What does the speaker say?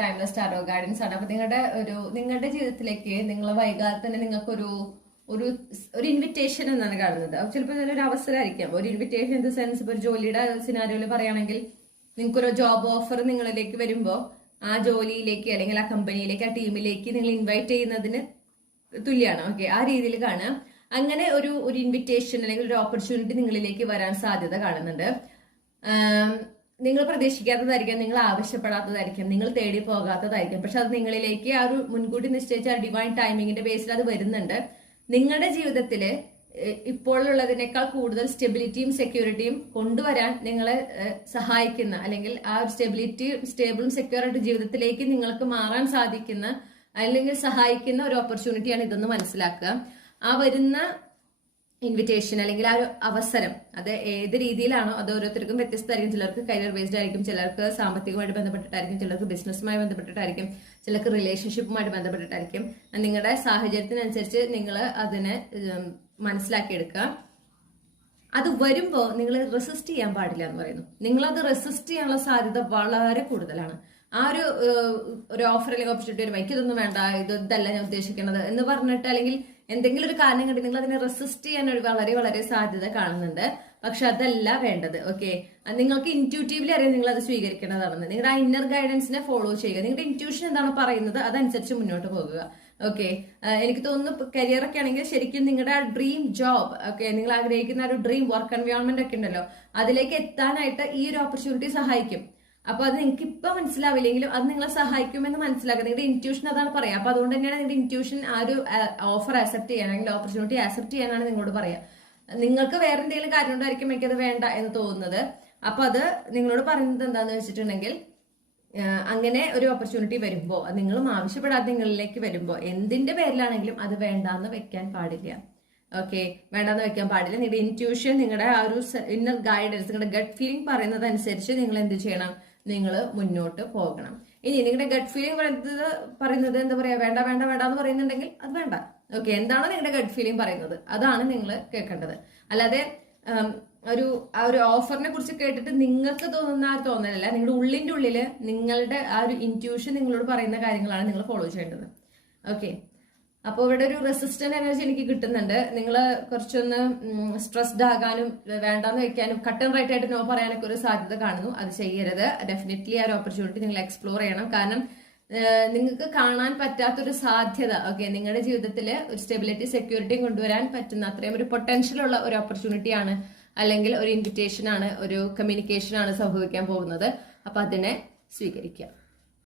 Timeless tarot guidance ആണ്. അപ്പൊ നിങ്ങളുടെ ജീവിതത്തിലേക്ക് നിങ്ങൾ വൈകാതെ തന്നെ നിങ്ങൾക്ക് ഒരു ഒരു ഇൻവിറ്റേഷൻ എന്നാണ് കാണുന്നത്. ചിലപ്പോൾ ഒരു അവസരമായിരിക്കാം. ഒരു ഇൻവിറ്റേഷൻ ഇൻ ദ സെൻസ് ഇപ്പൊ ഒരു ജോലിയുടെ സിനാരിയോയിൽ പറയുകയാണെങ്കിൽ നിങ്ങൾക്കൊരു ജോബ് ഓഫർ നിങ്ങളിലേക്ക് വരുമ്പോൾ ആ ജോലിയിലേക്ക് അല്ലെങ്കിൽ ആ കമ്പനിയിലേക്ക് ആ ടീമിലേക്ക് നിങ്ങൾ ഇൻവൈറ്റ് ചെയ്യുന്നതിന് തുല്യമാണ്. ഓക്കെ, ആ രീതിയിൽ കാണാം. അങ്ങനെ ഒരു ഇൻവിറ്റേഷൻ അല്ലെങ്കിൽ ഒരു ഓപ്പർച്യൂണിറ്റി നിങ്ങളിലേക്ക് വരാൻ സാധ്യത കാണുന്നുണ്ട്. നിങ്ങൾ പ്രതീക്ഷിക്കാത്തതായിരിക്കാം, നിങ്ങൾ ആവശ്യപ്പെടാത്തതായിരിക്കും, നിങ്ങൾ തേടി പോകാത്തതായിരിക്കും. പക്ഷെ അത് നിങ്ങളിലേക്ക് ആ ഒരു മുൻകൂട്ടി നിശ്ചയിച്ച ഡിവൈൻ ടൈമിങ്ങിന്റെ ബേസിൽ അത് വരുന്നുണ്ട്. നിങ്ങളുടെ ജീവിതത്തില് ഇപ്പോഴുള്ളതിനേക്കാൾ കൂടുതൽ സ്റ്റെബിലിറ്റിയും സെക്യൂരിറ്റിയും കൊണ്ടുവരാൻ നിങ്ങളെ സഹായിക്കുന്ന അല്ലെങ്കിൽ ആ ഒരു സ്റ്റേബിളും സെക്യൂർ ആയിട്ട് ജീവിതത്തിലേക്ക് നിങ്ങൾക്ക് മാറാൻ സാധിക്കുന്ന അല്ലെങ്കിൽ സഹായിക്കുന്ന ഒരു ഓപ്പർച്യൂണിറ്റിയാണ് ഇതെന്ന് മനസ്സിലാക്കുക. ആ വരുന്ന ഇൻവിറ്റേഷൻ അല്ലെങ്കിൽ ആ ഒരു അവസരം അത് ഏത് രീതിയിലാണോ അത് ഓരോരുത്തർക്കും വ്യത്യസ്തമായിരിക്കും. ചിലർക്ക് കരിയർ ബേസ്ഡ് ആയിരിക്കും, ചിലർക്ക് സാമ്പത്തികമായിട്ട് ബന്ധപ്പെട്ടിട്ടായിരിക്കും, ചിലർക്ക് ബിസിനസ്സുമായി ബന്ധപ്പെട്ടിട്ടായിരിക്കും, ചിലർക്ക് റിലേഷൻഷിപ്പുമായിട്ട് ബന്ധപ്പെട്ടിട്ടായിരിക്കും. നിങ്ങളുടെ സാഹചര്യത്തിനനുസരിച്ച് നിങ്ങൾ അതിനെ മനസ്സിലാക്കിയെടുക്കുക. അത് വരുമ്പോൾ നിങ്ങൾ റെസിസ്റ്റ് ചെയ്യാൻ പാടില്ല എന്ന് പറയുന്നു. നിങ്ങളത് റെസിസ്റ്റ് ചെയ്യാനുള്ള സാധ്യത വളരെ കൂടുതലാണ്. ആ ഒരു ഓഫർ അല്ലെങ്കിൽ ഓപ്പർച്യൂണിറ്റി വരുമ്പോൾ എനിക്കിതൊന്നും വേണ്ട, ഇതല്ല ഞാൻ ഉദ്ദേശിക്കുന്നത് എന്ന് പറഞ്ഞിട്ട് അല്ലെങ്കിൽ എന്തെങ്കിലും ഒരു കാരണം കണ്ടി നിങ്ങൾ അതിനെ റെസിസ്റ്റ് ചെയ്യാൻ വളരെ വളരെ സാധ്യത കാണുന്നുണ്ട്. പക്ഷെ അതല്ല വേണ്ടത്. ഓക്കെ, നിങ്ങൾക്ക് ഇൻറ്റ്യൂട്ടീവ്ലി അറിയാം നിങ്ങൾ അത് സ്വീകരിക്കേണ്ടതാണെന്ന്. നിങ്ങളുടെ ആ ഇന്നർ ഗൈഡൻസിനെ ഫോളോ ചെയ്യുക. നിങ്ങളുടെ ഇൻറ്റ്യൂഷൻ എന്താണ് പറയുന്നത് അതനുസരിച്ച് മുന്നോട്ട് പോകുക. ഓക്കെ, എനിക്ക് തോന്നുന്നു കരിയർ ഒക്കെ ആണെങ്കിൽ ശരിക്കും നിങ്ങളുടെ ആ ഡ്രീം ജോബ്, ഓക്കെ, നിങ്ങൾ ആഗ്രഹിക്കുന്ന ഒരു ഡ്രീം വർക്ക് എൻവയോൺമെന്റ് ഒക്കെ ഉണ്ടല്ലോ, അതിലേക്ക് എത്താനായിട്ട് ഈ ഒരു ഓപ്പർച്യൂണിറ്റി സഹായിക്കും. അപ്പൊ അത് നിങ്ങൾക്ക് ഇപ്പൊ മനസ്സിലാവില്ലെങ്കിലും അത് നിങ്ങളെ സഹായിക്കുമെന്ന് മനസ്സിലാക്കുക. നിങ്ങളുടെ ഇൻറ്റ്യൂഷൻ അതാണ് പറയാം. അപ്പൊ അതുകൊണ്ട് തന്നെയാണ് നിങ്ങളുടെ ഇൻറ്റ്യൂഷൻ ആ ഒരു ഓഫർ ആക്സെപ്റ്റ് ചെയ്യാൻ അല്ലെങ്കിൽ ഓപ്പർച്യൂണിറ്റി ആക്സെപ്റ്റ് ചെയ്യാനാണ് നിങ്ങളോട് പറയാ. നിങ്ങൾക്ക് വേറെ എന്തെങ്കിലും കാര്യം കൊണ്ടായിരിക്കും എനിക്കത് വേണ്ട എന്ന് തോന്നുന്നത്. അപ്പൊ അത് നിങ്ങളോട് പറയുന്നത് എന്താന്ന് വെച്ചിട്ടുണ്ടെങ്കിൽ അങ്ങനെ ഒരു ഓപ്പർച്യൂണിറ്റി വരുമ്പോ നിങ്ങളും ആവശ്യപ്പെടാതെ നിങ്ങളിലേക്ക് വരുമ്പോ എന്തിന്റെ പേരിലാണെങ്കിലും അത് വേണ്ടാന്ന് വെക്കാൻ പാടില്ല. ഓക്കെ, വേണ്ടാന്ന് വെക്കാൻ പാടില്ല. നിങ്ങളുടെ ഇൻറ്റ്യൂഷൻ, നിങ്ങളുടെ ആ ഒരു ഇന്നർ ഗൈഡൻസ്, നിങ്ങളുടെ ഗട്ട് ഫീലിംഗ് പറയുന്നത് അനുസരിച്ച് നിങ്ങൾ എന്ത് ചെയ്യണം, നിങ്ങൾ മുന്നോട്ട് പോകണം. ഇനി നിങ്ങളുടെ ഗട്ട് ഫീലിംഗ് പറയുന്നത് എന്താ പറയാ, വേണ്ട വേണ്ട വേണ്ട എന്ന് പറയുന്നുണ്ടെങ്കിൽ അത് വേണ്ട. ഓക്കെ, എന്താണോ നിങ്ങളുടെ ഗട്ട് ഫീലിംഗ് പറയുന്നത് അതാണ് നിങ്ങൾ കേൾക്കേണ്ടത്. അല്ലാതെ ആ ഒരു ഓഫറിനെ കുറിച്ച് കേട്ടിട്ട് നിങ്ങൾക്ക് തോന്നുന്ന ആ തോന്നലല്ല, നിങ്ങളുടെ ഉള്ളിന്റെ ഉള്ളില് നിങ്ങളുടെ ആ ഒരു ഇൻറ്റ്യൂഷൻ നിങ്ങളോട് പറയുന്ന കാര്യങ്ങളാണ് നിങ്ങൾ ഫോളോ ചെയ്യേണ്ടത്. ഓക്കെ, അപ്പോൾ ഇവിടെ ഒരു റെസിസ്റ്റന്റ് എനർജി എനിക്ക് കിട്ടുന്നുണ്ട്. നിങ്ങൾ കുറച്ചൊന്ന് സ്ട്രെസ്ഡ് ആകാനും വേണ്ടാന്ന് വെക്കാനും കട്ട് ആൻഡ് റൈറ്റ് ആയിട്ട് നോ പറയാനൊക്കെ ഒരു സാധ്യത കാണുന്നു. അത് ചെയ്യരുത്. ഡെഫിനറ്റ്ലി ആ ഒരു ഓപ്പർച്യൂണിറ്റി നിങ്ങൾ എക്സ്പ്ലോർ ചെയ്യണം. കാരണം നിങ്ങൾക്ക് കാണാൻ പറ്റാത്തൊരു സാധ്യത, ഓക്കെ, നിങ്ങളുടെ ജീവിതത്തിൽ ഒരു സ്റ്റെബിലിറ്റി സെക്യൂരിറ്റിയും കൊണ്ടുവരാൻ പറ്റുന്ന അത്രയും ഒരു പൊട്ടൻഷ്യൽ ഉള്ള ഒരു ഓപ്പർച്യൂണിറ്റിയാണ് അല്ലെങ്കിൽ ഒരു ഇൻവിറ്റേഷൻ ആണ്, ഒരു കമ്മ്യൂണിക്കേഷൻ ആണ് സംഭവിക്കാൻ പോകുന്നത്. അപ്പൊ അതിനെ സ്വീകരിക്കുക.